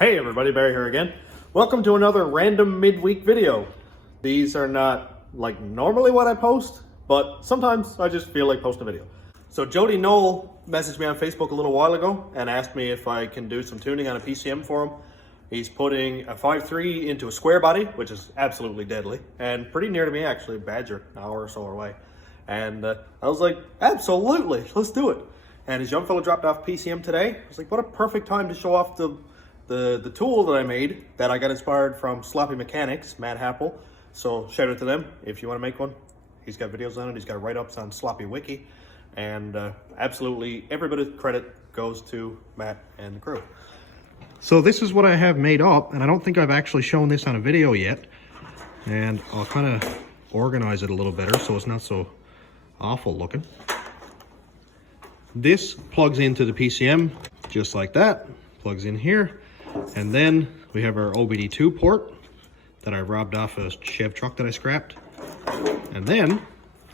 Hey everybody, Barry here again. Welcome to another random midweek video. These are not like normally what I post, but sometimes I just feel like posting a video. So Jody Knoll messaged me on Facebook a little while ago and asked me if I can do some tuning on a PCM for him. He's putting a 5.3 into a square body, which is absolutely deadly, and pretty near to me actually, Badger, an hour or so away. And I was like, absolutely, let's do it. And his young fellow dropped off PCM today. I was like, what a perfect time to show off the tool that I made that I got inspired from Sloppy Mechanics, Matt Happel. So shout out to them if you want to make one. He's got videos on it. He's got write-ups on Sloppy Wiki. And absolutely every bit of credit goes to Matt and the crew. So this is what I have made up, and I don't think I've actually shown this on a video yet. And I'll kind of organize it a little better so it's not so awful looking. This plugs into the PCM just like that. Plugs in here. And then we have our OBD2 port that I robbed off a Chev truck that I scrapped. And then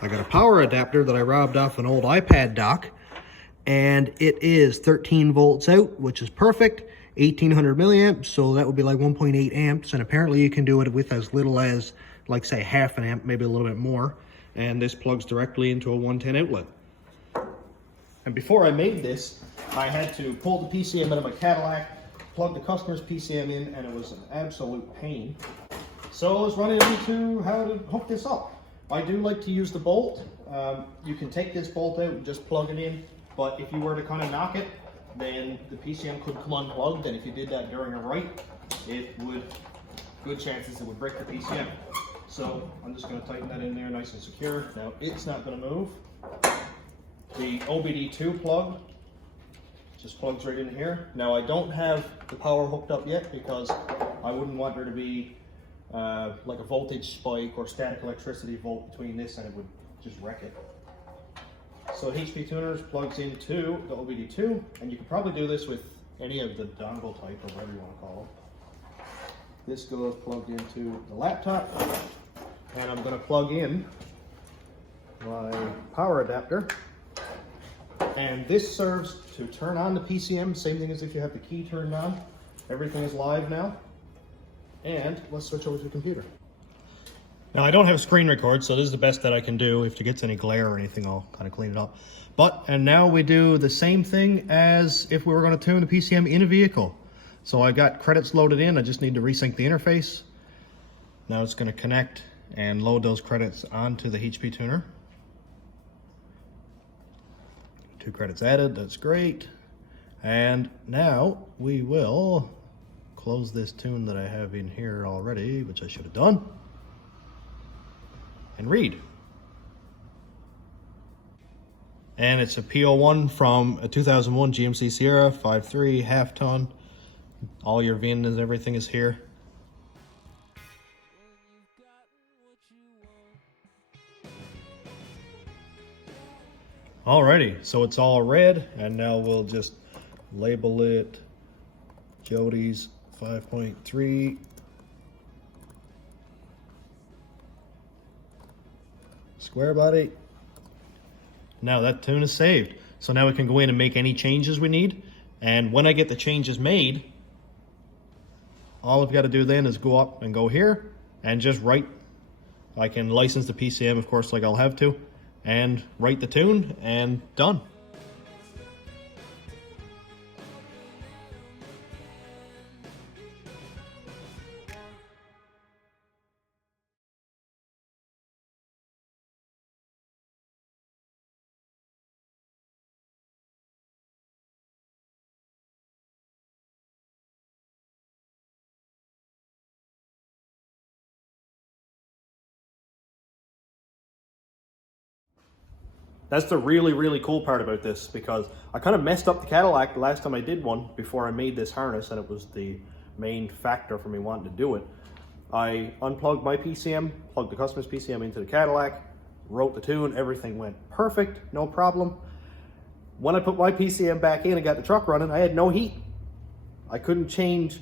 I got a power adapter that I robbed off an old iPad dock. And it is 13 volts out, which is perfect. 1800 milliamps, so that would be like 1.8 amps. And apparently you can do it with as little as, like say, half an amp, maybe a little bit more. And this plugs directly into a 110 outlet. And before I made this, I had to pull the PCM out of my Cadillac, plug the customer's PCM in, and it was an absolute pain. So I was running into how to hook this up. I do like to use the bolt. You can take this bolt out and just plug it in, but if you were to kind of knock it, then the PCM could come unplugged, and if you did that during a write, it would, good chances it would break the PCM. So I'm just going to tighten that in there nice and secure. Now it's not going to move. The OBD2 plug just plugs right in here. Now I don't have the power hooked up yet because I wouldn't want there to be like a voltage spike or static electricity volt between this, and it would just wreck it. So HP tuners plugs into the OBD2, and you can probably do this with any of the dongle type or whatever you want to call it. This goes plugged into the laptop, and I'm going to plug in my power adapter. And this serves to turn on the PCM, same thing as if you have the key turned on. Everything is live now. And let's switch over to the computer. Now I don't have a screen record, so this is the best that I can do. If it gets any glare or anything, I'll kind of clean it up. And now we do the same thing as if we were going to tune the PCM in a vehicle. So I got credits loaded in, I just need to resync the interface. Now it's going to connect and load those credits onto the HP tuner. 2 credits added, that's great. And now we will close this tune that I have in here already, which I should have done, and read. And it's a PO1 from a 2001 GMC Sierra 5.3 half ton. All your VIN and everything is here. Alrighty, so it's all red, and now we'll just label it Jody's 5.3 square body. Now that tune is saved. So now we can go in and make any changes we need. And when I get the changes made, all I've got to do then is go up and go here and just write. I can license the PCM, of course, like I'll have to, and write the tune, and done. That's the really, really cool part about this, because I kind of messed up the Cadillac the last time I did one before I made this harness, and it was the main factor for me wanting to do it. I unplugged my PCM, plugged the customer's PCM into the Cadillac, wrote the tune, everything went perfect, no problem. When I put my PCM back in and got the truck running, I had no heat. I couldn't change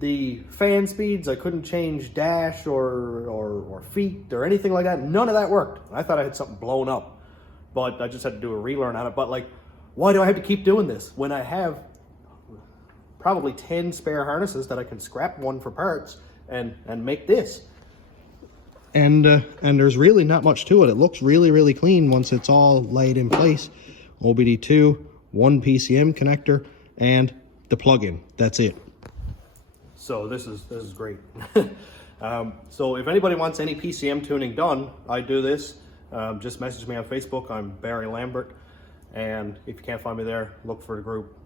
the fan speeds, I couldn't change dash or feet or anything like that. None of that worked. I thought I had something blown up. But I just had to do a relearn on it. But like, why do I have to keep doing this when I have probably 10 spare harnesses that I can scrap one for parts and make this. And there's really not much to it. It looks really, really clean once it's all laid in place. OBD2, one PCM connector, and the plug-in. That's it. So this is great. So if anybody wants any PCM tuning done, I do this. Just message me on Facebook. I'm Barry Lambert. And if you can't find me there, look for the group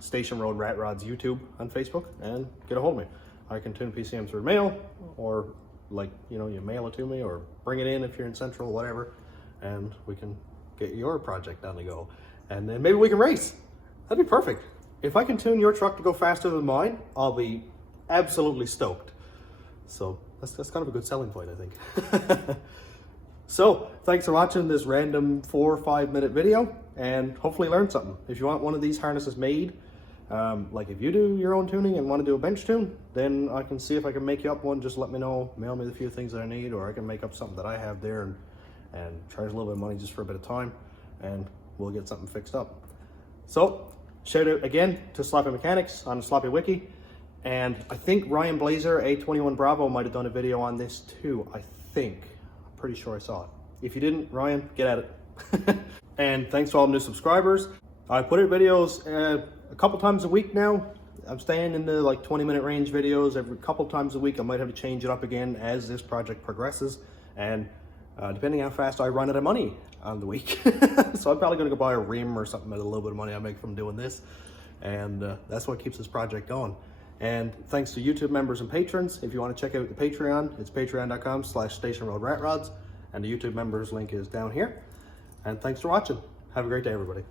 Station Road Rat Rods YouTube on Facebook and get a hold of me. I can tune PCMs through mail, or like, you know, you mail it to me, or bring it in if you're in Central, whatever, and we can get your project on the go. And then maybe we can race. That'd be perfect. If I can tune your truck to go faster than mine, I'll be absolutely stoked. So that's kind of a good selling point, I think. So thanks for watching this random 4 or 5 minute video, and hopefully learn something. If you want one of these harnesses made, like if you do your own tuning and want to do a bench tune, then I can see if I can make you up one. Just let me know, mail me the few things that I need, or I can make up something that I have there and charge a little bit of money just for a bit of time, and we'll get something fixed up. So shout out again to Sloppy Mechanics on the Sloppy Wiki, and I think Ryan Blazer A21 Bravo might have done a video on this too. I'm pretty sure I saw it. If you didn't, Ryan, get at it. And thanks to all the new subscribers. I put out videos a couple times a week now. I'm staying in the like 20-minute range videos every couple times a week. I might have to change it up again as this project progresses, and depending how fast I run out of money on the week. So I'm probably gonna go buy a rim or something with a little bit of money I make from doing this, and that's what keeps this project going. And thanks to YouTube members and patrons. If you want to check out the Patreon, it's patreon.com/stationroadratrods, and the YouTube members link is down here. And thanks for watching. Have a great day, everybody.